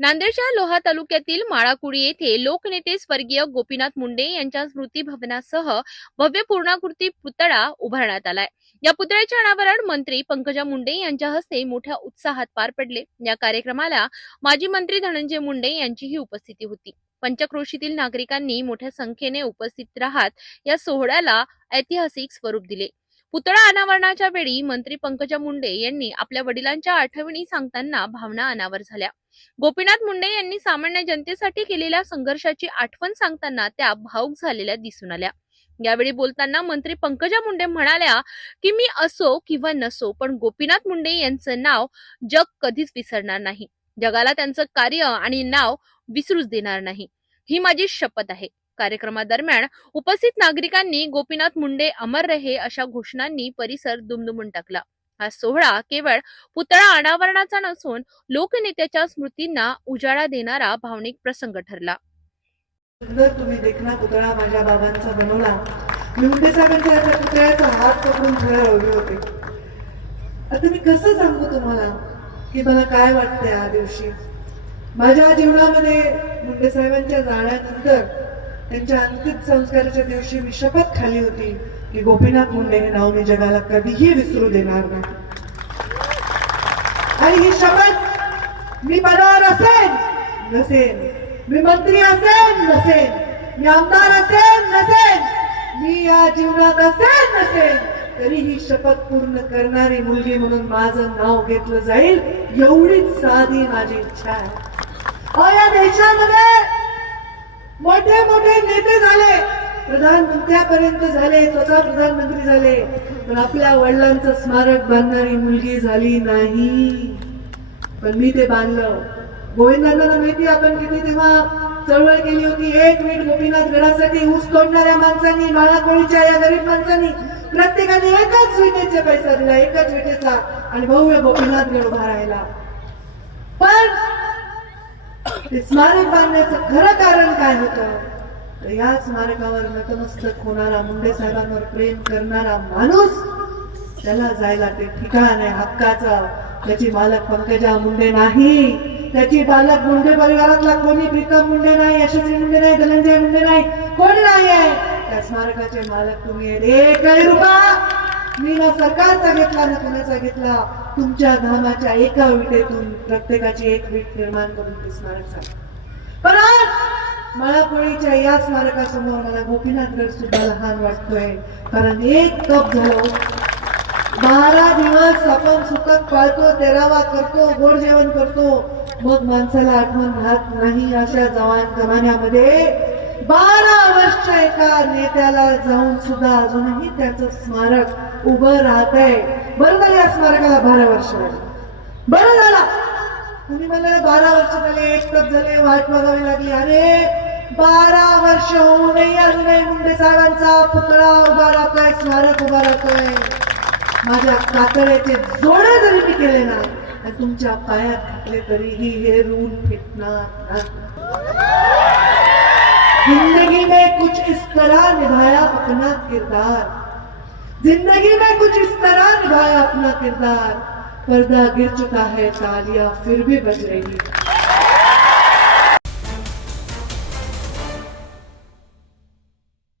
नांदेडच्या लोहा तालुक्यातील माळाकुडी येथे लोकनेते स्वर्गीय गोपीनाथ मुंडे यांच्या स्मृती भवनासह भव्य पूर्णाकृती पुतळा उभारण्यात आलाय। या पुतळ्याचे अनावरण मंत्री पंकजा मुंडे यांच्या हस्ते मोठ्या उत्साहात पार पडले। या कार्यक्रमाला माजी मंत्री धनंजय मुंडे यांचीही उपस्थिती होती। पंचक्रोशीतील नागरिकांनी मोठ्या संख्येने उपस्थित राहत या सोहळ्याला ऐतिहासिक स्वरूप दिले। पुतळा अनावरणाच्या वेळी मंत्री पंकजा मुंडे यांनी आपल्या वडिलांच्या आठवणी सांगताना भावना अनावर झाल्या। गोपीनाथ मुंडे यांनी सामान्य जनतेसाठी केलेल्या संघर्षाची आठवण सांगताना त्या भावुक झालेल्या दिसून आल्या। यावेळी बोलताना मंत्री पंकजा मुंडे म्हणाल्या की मी असो किंवा नसो पण गोपीनाथ मुंडे यांचं नाव जग कधीच विसरणार नाही। जगाला त्यांचं कार्य आणि नाव विसरूच देणार नाही, ही माझी शपथ आहे। कार्यक्रमादरम्यान उपस्थित नागरिकांनी गोपीनाथ मुंडे अमर रहे अशा घोषणांनी परिसर दुमदुमून टाकला। हा सोहळा केवळ पुतळा अनावरणाचा नसून लोकनेत्याच्या स्मृतींना उजाळा देणारा भावनिक प्रसंग ठरला। तुम्ही देखना पुतळा माझ्या बाबांचा बनवला। मुंडे साहेबांच्या पुतळ्याचा हात पकडून खरं रवले होते। आता मी कसं सांगू तुम्हाला की मला काय वाटतंय या दिवशी माझ्या जीवनामध्ये। मुंडे साहेबांच्या जाण्यानंतर त्यांच्या अंतिम संस्काराच्या दिवशी मी शपथ खाली होती की गोपीनाथ मुंडे हे नाव मी जगाला कधीही विसरू देणार नाही। आणि ही शपथ मी पदावर असेन नसेन, मी मंत्री असेन नसेन, मी आमदार असेन नसेन, मी या जीवनात असेन नसेन, तरी ही शपथ पूर्ण करणारी मुलगी म्हणून माझं नाव घेतलं जाईल एवढीच साधी माझी इच्छा आहे। या देशामध्ये मोठे मोठे नेते झाले, प्रधानमंत्र्यापर्यंत झाले, स्वतः प्रधानमंत्री झाले, पण आपल्या वडिलांचं स्मारक बांधणारी मुलगी झाली नाही। पण मी ते बांधलं। गोविंदांना माहिती आपण किती तेव्हा चळवळ केली होती। एक वीट गोपीनाथ गडासाठी ऊस तोडणाऱ्या माणसांनी, माळाकोळीच्या या गरीब माणसांनी प्रत्येकाने एकाच विटेचा पैसा दिला, एकाच विटेचा, आणि भव्य गोपीनाथ गड उभा राहिला। पण ते स्मारक बांधण्याचं खरं कारण काय होतं तर या स्मारकावर नतमस्तक होणारा, मुंडे साहेबांवर प्रेम करणारा माणूस, त्याला जायला ते ठिकाण आहे हक्काचं। त्याची मालक पंकजा मुंडे नाही, त्याची बालक मुंडे परिवारातला कोणी, प्रीतम मुंडे नाही, यशस्वी मुंडे नाही, धनंजय मुंडे नाही, कोणी नाही आहे। त्या स्मारकाचे मालक तुम्ही आहेत। एकही रुपया मी ना सरकारचा घेतला ना कुणाचा घेतला, तुमच्या घामाच्या एका विटेतून प्रत्येकाची एक वीट निर्माण करून ते स्मारक झालं। पण आज माळाकोळीच्या या स्मारकासमोर मला गोपीनाथगड सुद्धा लहान वाटतोय, कारण एक कप झालं। 12 दिवस आपण सुतक पाळतो, तेरावा करतो, गोड जेवण करतो, मग माणसाला आठवण राहत नाही। अशा जमान्यामध्ये 12 वर्ष एका नेत्याला जाऊन सुद्धा अजूनही त्याचं स्मारक उभं राहत आहे। बरं झालं या स्मारकाला 12 वर्ष झाली, बरं झालं। तुम्ही मला 12 वर्ष झाले, एक तप झाले, वाट बघावी लागली। अरे 12 वर्ष होऊनही अजूनही मुंडे साहेबांचा पुतळा उभा राहतोय, स्मारक उभा राहतोय। माझ्या कातड्याचे जोडे जरी मी केले ना आणि तुमच्या पायात घातले तरीही हे रूल फिटणार नाही। जिंदगी में कुछ इस तरह निभाया अपना किरदार, जिंदगी में कुछ इस तरह निभाया अपना किरदार, पर्दा गिर चुका है तालियां फिर भी बज रही है।